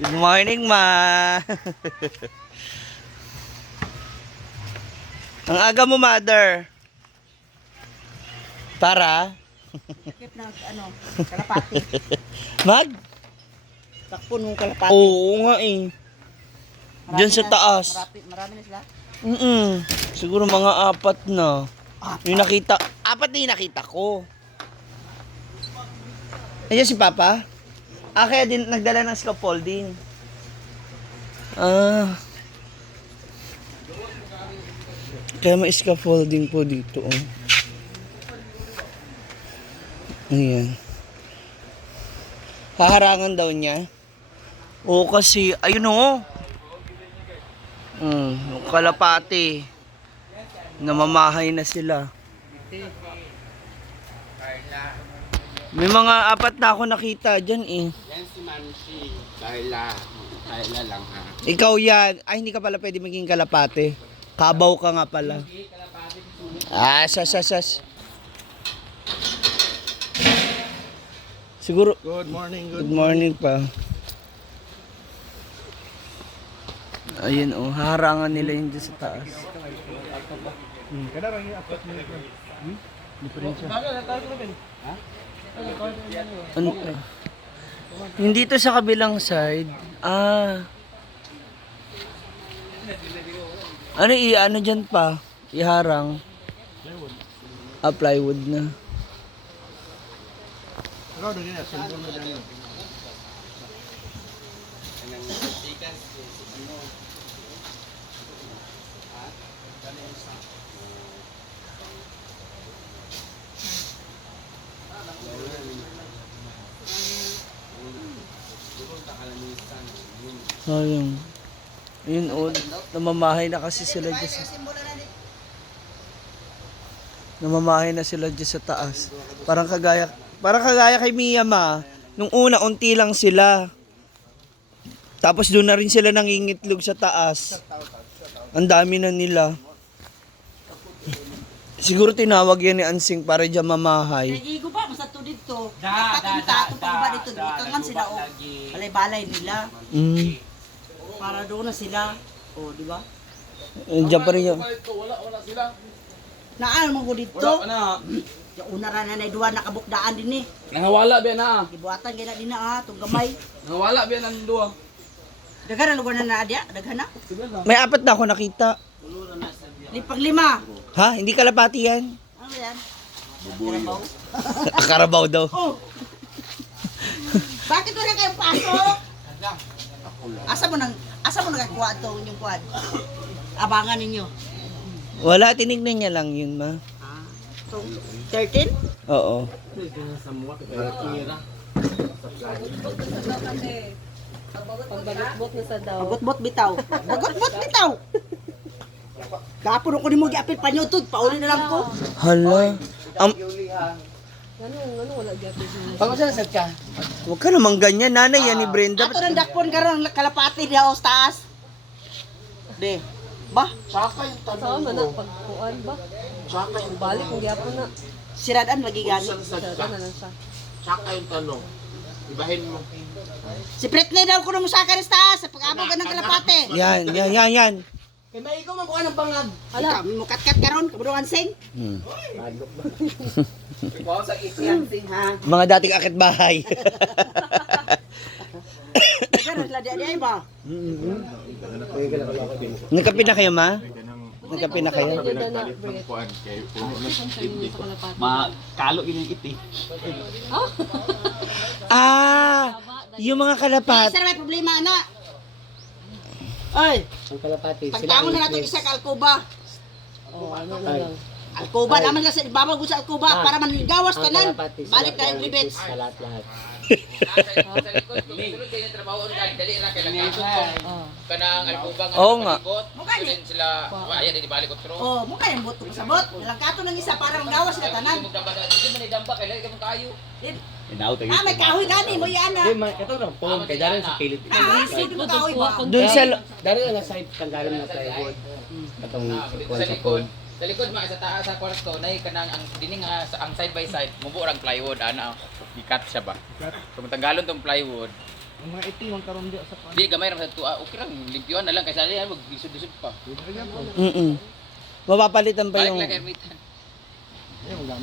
Good morning, ma. Ang aga mo, mother. Para? Sakit na, kalapati. Mag? Takpo nung kalapati. Oo nga eh. Diyan sa taas. Marami na sila? Siguro mga 4 na. Yung nakita, 4 na yung nakita ko. Ayan si Papa? Kaya din nagdala ng scaffolding. Kaya may scaffolding po dito. Oh. Ayan. Haharangan daw niya. Oo kasi, ayun o. Yung kalapati. Namamahay na sila. May mga 4 na ako nakita dyan eh. Yan si Mansi. Kayla lang ha. Ikaw yan. Ay, hindi ka pala pwede maging kalapate. Kabaw ka nga pala. Sas. Siguro. Good Good morning pa. Ayun oh, harangan nila yun dyan sa taas. Ano? Hindi to sa kabilang side. Ano dyan pa? Iharang. Plywood na. Sayang. Ayun o, namamahay na kasi sila dyan sa... Namamahay na sila dyan sa taas. Parang kagaya kay Mia ma. Nung una, unti lang sila. Tapos doon na rin sila nangingitlog sa taas. Ang dami na nila. Siguro tinawag yan ni Ansing para dyan mamahay. Nagigo ba? Masa to dito. Kakinta, itong ba dito. Bukangan sila o. Balay-balay nila. Para doon na sila. O, di ba? Diyan pa rin yun. Wala sila. Naan mo ko dito. Wala na. Yung una ra na duwa nakabukdaan din eh. Nangawala ba na? Gibuhatan gina din na itong gamay. Nangawala ba na duwa? Daghan na lugar na naadya. Daghan na. May 4 na ako nakita. Lipang 5. Ha? Hindi kalapati yan? Ano yan? Bubuyo. Karabaw daw. Oh. Bakit wala kayong pasok? Asa mo nakakuha ito yung kuwan? Abangan ninyo. Wala, tinignan niya lang yun ma. So, 13? Oo. Pagbagot na sa daw. Bagot-bot bitaw. Bagot-bot bitaw. Kapuro ko ni mo giapil panyutod. Pauli na lang ko. Hala. Ano wala gyapon. Huwag ka namang ganyan. Nanay yan ni Brenda. Ato nang dakpon karon kalapati diha o taas. De. Ba, Sama na pagkuan ba? Balik kung gyapon na. siradan lagi gani. Sada na lang siya. Saka yung tanong. Ibahin mo. Si Pretley daw ko na mo sa karis taas. Pag-abog ka ng kalapati. Yan. Kay may ikaw magkuha ng bangag. Ala. Ikaw, mo kat-kat karon, kabudungan sing. Ikaw sa isiyan. Sing ha. Mga dating akit bahay. Karon sila di ba? Nagkape na kayo ma? Nagkape na kayo? Medyo na break. Makalo yun yung iti. Yung mga kalapat. Isa na may problema ana. Oy, pagtangon na natin isa ka alkoba. Oh, ano na lang. Alkoba naman kasi ibabaw ko sa alkoba para manligawas tanan. Balik ka yung libets. Lahat. Oo nga. Mukha niya. Oh, mukha yung buto ko sa bot. Nalangkato ng isa para manggawas sila tanan. May kahoy gani mo yan ah. Ito na, phone kay Darren sa pilit. Hindi mo kahoy ba? Doon sa... Darren na side tanggalin na plywood. Atong sa phone. Sa likod mga sa taas sa kwarto nay kanang ang dining ang side by side mubo rang plywood ana gikat siya ba. So matanggalon tong plywood Di gamay ra sa tuwa. Okay lang, limpyuan na lang kaysa yan wag lisod-lisod pa. Mapapalitan pa Balik yung... lang kay Hermitan.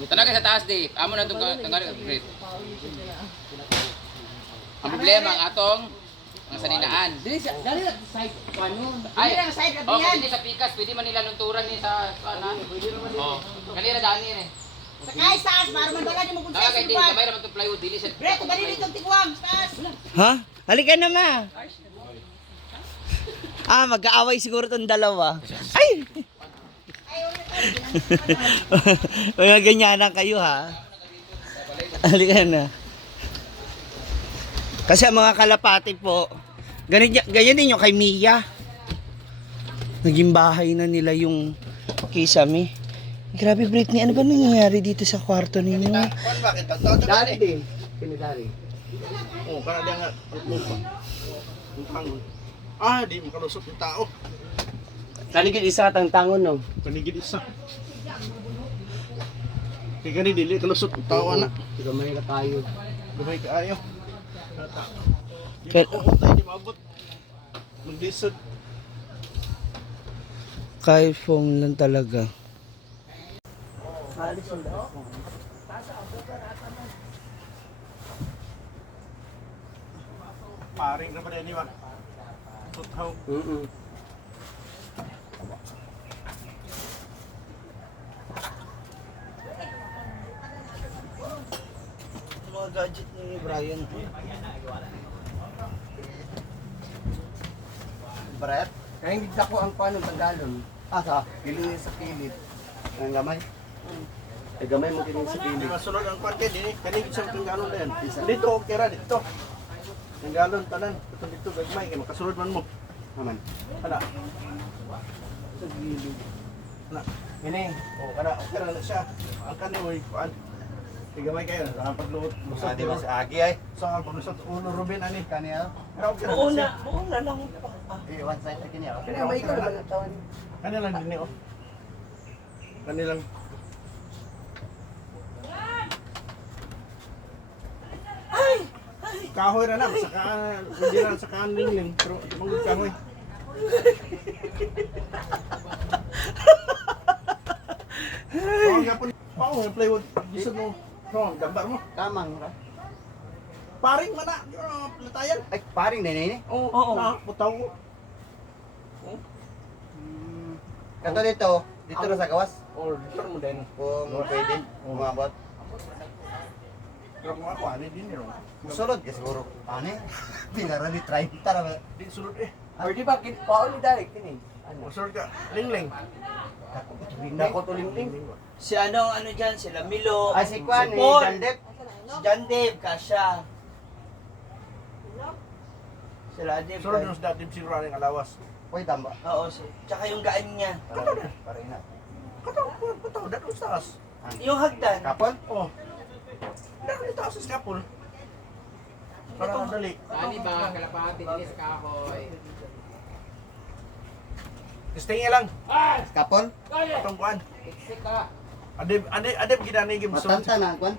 Tanag sa taas di. Amo na tong tanggal great. Ang problema ang atong ang saninaan. Dali na side paano? Ay, Dili lang side gabi oh, yan. hindi sa pikas, pwede man nila lunturan ni sa kanan. Oh, kanina dani ni. Sakay sa taas, para man wala ni mo kung sa Kaya di silban. gamay ra man tong plywood dili sa. Bre, kung dali dito tigwang, sa taas. Ha? Halika na, ma. Mag-aaway siguro tong dalawa. Ay! Mga ganyanan kayo, ha? Halika na. Kasi ang mga kalapati po, ganyan din yung kay Mia. Naging bahay na nila yung kisame. Grabe, Britney, ano ba nangyayari dito sa kwarto ninyo? Kuan bakit tagtawag Dari din. Kinidari. Oh, para dia nga lupa. Tangon. Ah, di makalusot yung tao. Kaligid isa tang tangon no. Panigid isa. Kaya gani dili kalusot yung tao na. Gamay na tayo. Gumay ka ayo. Kaya, Tayo di maabot. Maglisod. kay foam lang talaga. Paring na ba din iwan? Tutaw. Mga gadget ni Brian. Brett, kaya hindi ko ang paano tagalon. Sa kilid sa kilid. Ang gamay. Ay gamay mo kilid sa Di kilid. masunod ang kuan kay dinhi. Kani isang tunggalon na yan. Dito okay ra dito. Tunggalon tanan. Ito dito gagmay kay makasunod man mo. Naman. Ana. Sa gilid. Na. Ini. Oh, kada okay ra na siya. Ang kani oy kuan. Tigamay kayo sa pagluot. Lusot di ba sa agi ay? Sa paglusot ulo Ruben ani kaniya. Okay ra na siya. Buong na lang. One side na kanya. Kaya may ikaw naman ang tawan. Kanilang din oh. Kanilang. Kahoy na na, sa hindi na sa kaning pero mangod kahoy. Oh, gapon. Pao, plywood. Gusto mo. Oh, gambar mo. Tamang ra. Paring mana, platayan. Ay paring na ini. Oo, Oo. putaw ko. Kato dito na sa gawas. Or dito mo din. Kung pwede, umabot. Pero kung ako, ano din yun. Musulod ka siguro. Ano eh? Pinara ni try. Tara ba? Di sulod eh. Or di ba, paano ni Derek? Kini? Musulod ka. Lingling. Nako tuling-ling. Si ano dyan, sila Milo. Ay si Kwan, ni Paul. John Depp. Si John Dave, Kasha. Sila Dave. Sulod yung sa datim siguro ang alawas. Uy, tamba. Oo, tsaka yung gaan niya. Para ina. Pataw, dato sa taas. Yung hagdan. Kapon? Oh. Dato yung taas sa skapol. Para dali. Ani ba kalapati dili sa kahoy. Testingin lang. Kapon? Itong kuan. Eksik ka. Adep ginanigim sa. Matanta na, Kwan?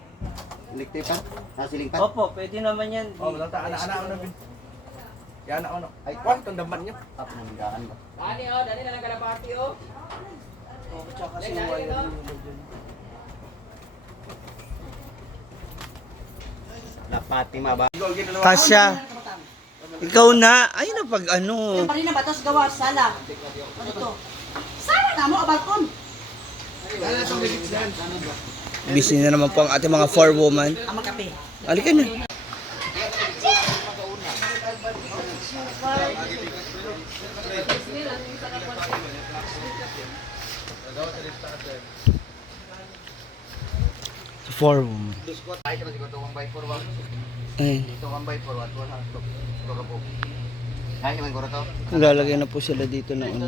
Elektripan? Nasilingpan? Opo, pwede naman yan. Oh, malata ana-ana ano bin. Yan na ano. Ay, kuan tong damban niya. Tap ng gaan ba? Dani dani na lang kalapati oh. Oo, tsaka si wire nila dyan. Lapati ba? Kasha, ikaw na. Ay na pag ano. Pari na batos gawa sala. Ano to? Sala na mo balkon. Busy na naman po ang ating mga 4 woman. Ama kape. Halika na. Four woman. Ay, kami siguro 1 by 4 1. Ay, Ito 1 by 4 1 2 ka po. Ay, naman ko to. lalagay na po sila dito ng ano,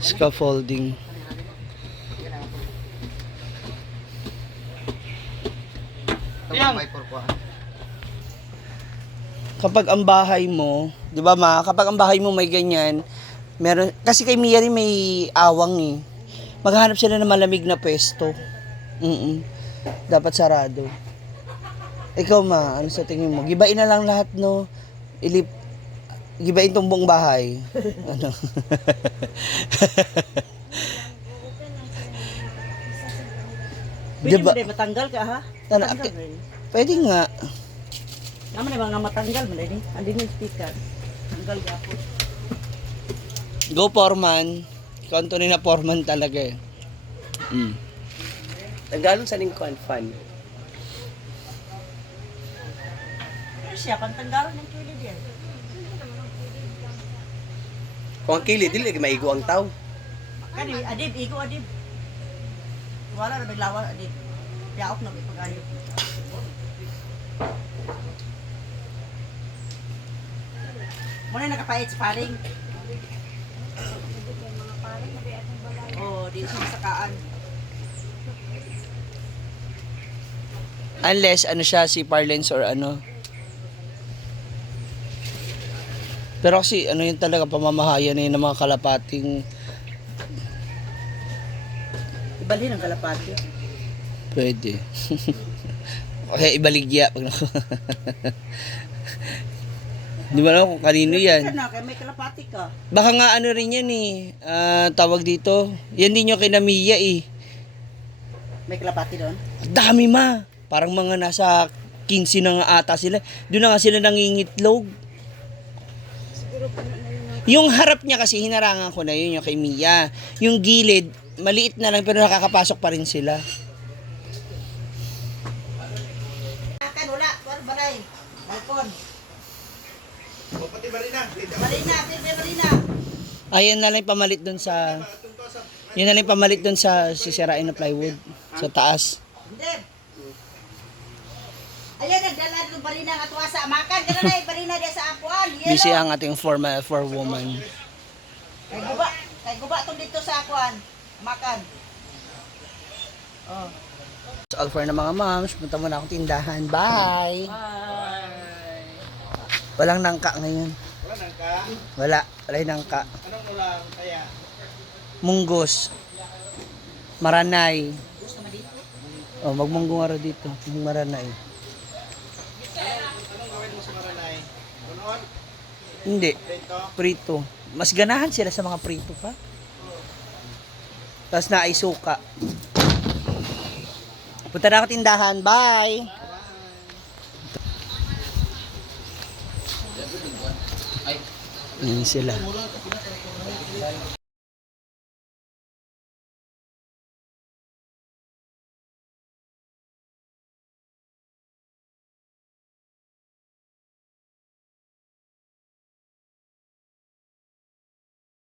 scaffolding. Ito 1 by 4 po. Kapag ang bahay mo, 'di ba ma, kapag ang bahay mo may ganyan, meron kasi kay Mia rin may awang eh. Maghahanap sila ng malamig na pwesto. Dapat sarado. Ikaw ma, ano sa tingin mo? Gibain na lang lahat, no? Gibain tong buong bahay. Ano? Pwede Diba? mo din matanggal ka ha? Tana- Matanggal mo rin. Pwede nga. Naman ay mga matanggal mo rin. Andin yung speaker. Tanggal ka po. Go foreman. Ikaw ang tunay na foreman talaga eh. Tagalon sa lingkuan, fan. Pero siya, pantanggalan ng kilid yan. Kung ang kilid, dili maigo ang tao. Kani, adib, igo adib. Wala na maglawa, adib. Yaok na may pag-ayok. Muna nakapait sa paring. Oh, di sa sakaan. Unless ano siya, si Parlance or ano. Pero kasi ano yun talaga pamamahayan yun ng mga kalapating Ibalhin ang kalapati. pwede. Okay, ibaligya. Pag Di ba alam kung kanino yan? Sana, kaya may kalapati ka. Baka nga ano rin yan eh. Tawag dito. Yan din yung kinamiya eh. May kalapati doon? Dami ma. Parang mga nasa 15 na nga ata sila. Doon na nga sila nangingitlog. Yung harap niya kasi hinarangan ko na yun, yung kay Mia. Yung gilid, maliit na lang pero nakakapasok pa rin sila. Akan, wala. Tuwal balay. Balkon. O pati Marina, dito. Balina, balina. Ayan na lang yung pamalit doon sa... Yun na lang yung pamalit doon sa sisirain na plywood. Sa taas. Hindi. Ayan, nagdala ng balina nga tuwa sa amakan. Gano'n na yung balina diya sa akuan. Busy ang ating for woman. Kay guba itong dito sa akuan. Amakan. Oh. So, all for na mga moms. Punta muna akong tindahan. Bye! Walang nangka ngayon. Wala nang ka. Wala. Wala yung nangka. Anong ulam kaya? Munggos. Maranay. Oh, magmunggo nga raw dito. Yung maranay. Anong gawin mo sa Maranay? Bunon? Hindi. Dito? Prito. Mas ganahan sila sa mga prito pa. Tapos na ay suka. Punta na ako tindahan. Bye! Ayan sila.